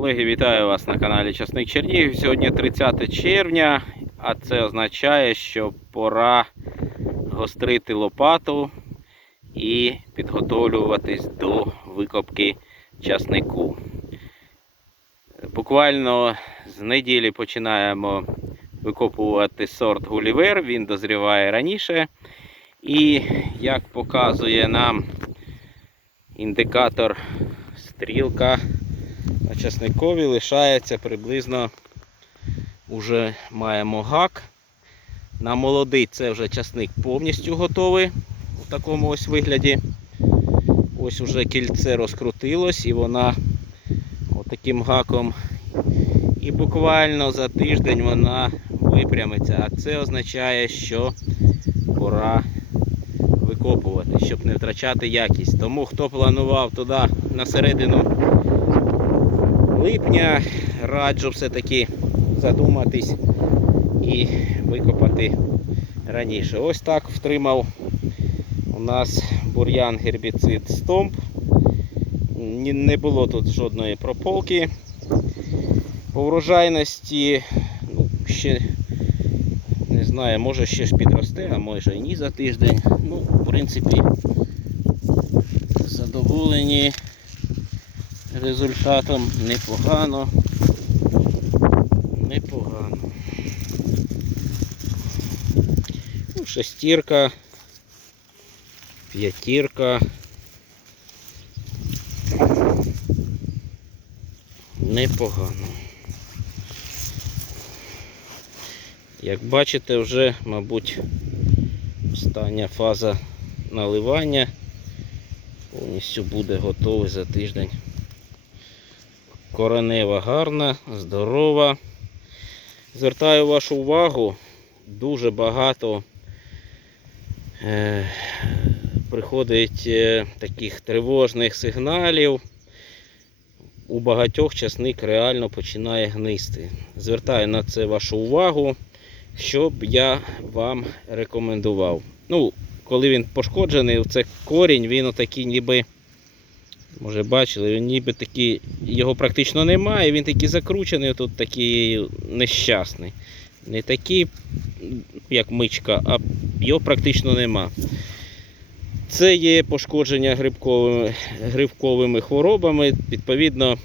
Колеги, вітаю вас на каналі Часник Чернігів. Сьогодні 30 червня, а це означає, що пора гострити лопату і підготовлюватись до викопки часнику. Буквально з неділі починаємо викопувати сорт Гулівер, він дозріває раніше. І як показує нам індикатор стрілка на часникові лишається приблизно уже маємо гак. На молодий це вже часник повністю готовий у такому ось вигляді. Ось уже кільце розкрутилось і вона отаким гаком. І буквально за тиждень вона випрямиться. А це означає, що пора викопувати, щоб не втрачати якість. Тому хто планував туди на середину липня, раджу все-таки задуматись і викопати раніше. Ось так втримав у нас бур'ян гербіцид стомп. Не було тут жодної прополки. По врожайності, ну, ще не знаю, може ще ж підросте, а може і ні за тиждень. Ну, в принципі, задоволені результатом непогано. Непогано. Ну, шестірка, п'ятірка. Непогано. Як бачите, вже, мабуть, остання фаза наливання повністю буде готовий за тиждень. Коренева гарна, здорова. Звертаю вашу увагу, дуже багато е, приходить е, таких тривожних сигналів. У багатьох часник реально починає гнисти. Звертаю на це вашу увагу, щоб я вам рекомендував. Ну, коли він пошкоджений, це корінь, він отакий ніби. Може бачили, він ніби такий, його практично немає, він такий закручений, тут такий нещасний. Не такий, як мичка, а його практично нема. Це є пошкодження грибковими, грибковими хворобами. Відповідно,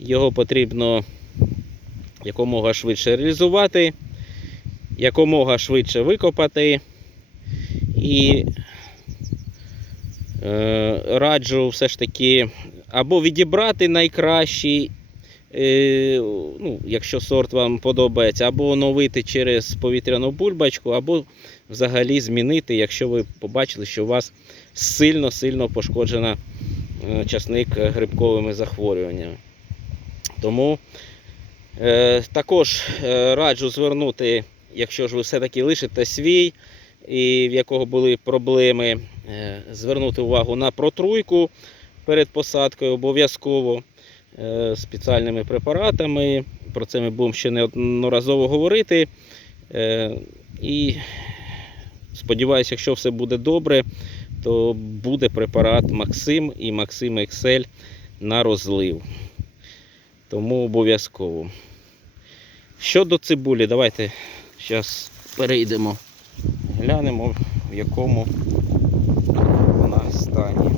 його потрібно якомога швидше реалізувати, якомога швидше викопати. І раджу все ж таки або відібрати найкращий, е, ну, якщо сорт вам подобається, або оновити через повітряну бульбачку, або взагалі змінити, якщо ви побачили, що у вас сильно-сильно пошкоджена е, часник грибковими захворюваннями. Тому е, також е, раджу звернути, якщо ж ви все-таки лишите свій і в якого були проблеми, е, звернути увагу на протруйку перед посадкою обов'язково е, спеціальними препаратами. Про це ми будемо ще неодноразово говорити. Е, І сподіваюся, якщо все буде добре, то буде препарат Максим і Максим Excel на розлив. Тому обов'язково. Щодо цибулі, давайте зараз перейдемо. Глянемо, в якому вона стані.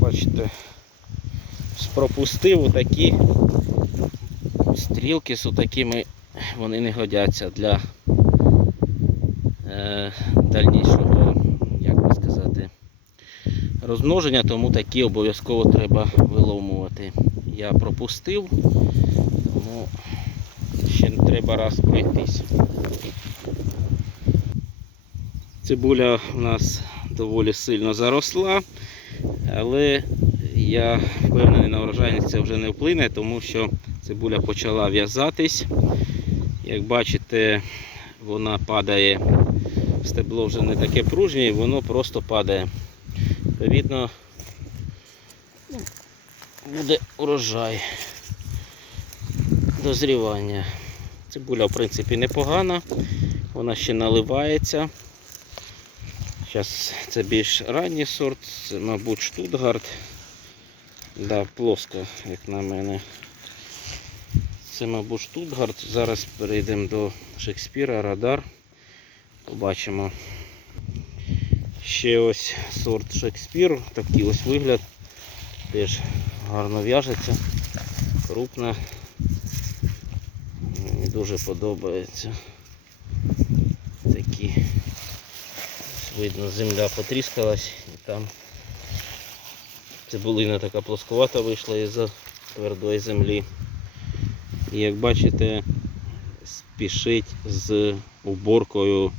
Бачите, пропустив такі стрілки з такими, вони не годяться для е, дальнішого, як би сказати, розмноження, тому такі обов'язково треба виломувати. Я пропустив, тому ще треба раз пройтись. Цибуля у нас доволі сильно заросла, але я впевнений на врожайність це вже не вплине, тому що цибуля почала в'язатись. Як бачите, вона падає, стебло вже не таке пружнє, воно просто падає. Відповідно, буде урожай дозрівання. Цибуля, в принципі, непогана, вона ще наливається. Зараз це більш ранній сорт, це, мабуть, Штутгарт. Да, плоско, як на мене. Це, мабуть, Штутгарт. Зараз перейдемо до Шекспіра, Радар. Побачимо. Ще ось сорт Шекспір, такий ось вигляд. Теж гарно в'яжеться, крупна. Дуже подобається. Такі. Видно, земля потріскалась і там цибулина така плосковата вийшла із-за твердої землі. І як бачите, спішить з уборкою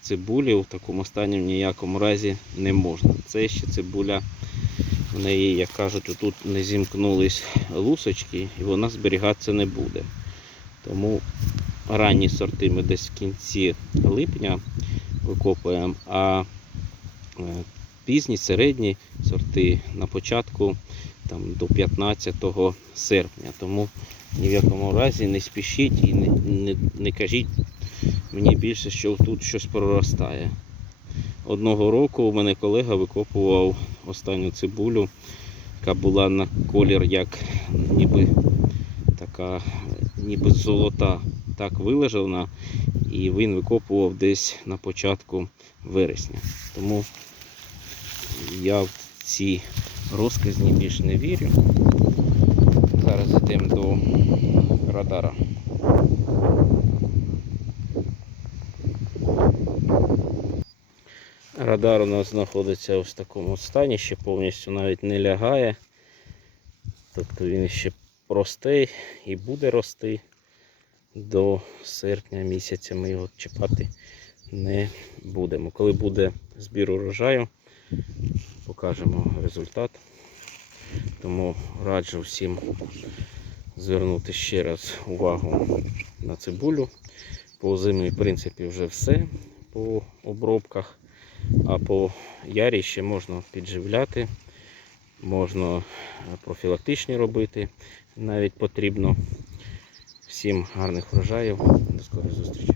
цибулі в такому стані в ніякому разі не можна. Це ще цибуля, в неї, як кажуть, отут не зімкнулись лусочки і вона зберігатися не буде. Тому ранні сорти ми десь в кінці липня викопуємо, а е, пізні, середні сорти на початку там, до 15 серпня. Тому ні в якому разі не спішіть і не, не, не кажіть мені більше, що тут щось проростає. Одного року у мене колега викопував останню цибулю, яка була на колір як ніби така, ніби золота, так вилежана, і він викопував десь на початку вересня. Тому я в ці розказні більш не вірю. Зараз йдемо до радара. Радар у нас знаходиться ось в такому стані, ще повністю навіть не лягає. Тобто він ще простий і буде рости до серпня місяця. Ми його чіпати не будемо. Коли буде збір урожаю, покажемо результат. Тому раджу всім звернути ще раз увагу на цибулю. По зимі, в принципі, вже все по обробках. А по ярі ще можна підживляти, можна профілактичні робити, навіть потрібно. Всім гарних врожаїв, до скорої зустрічі.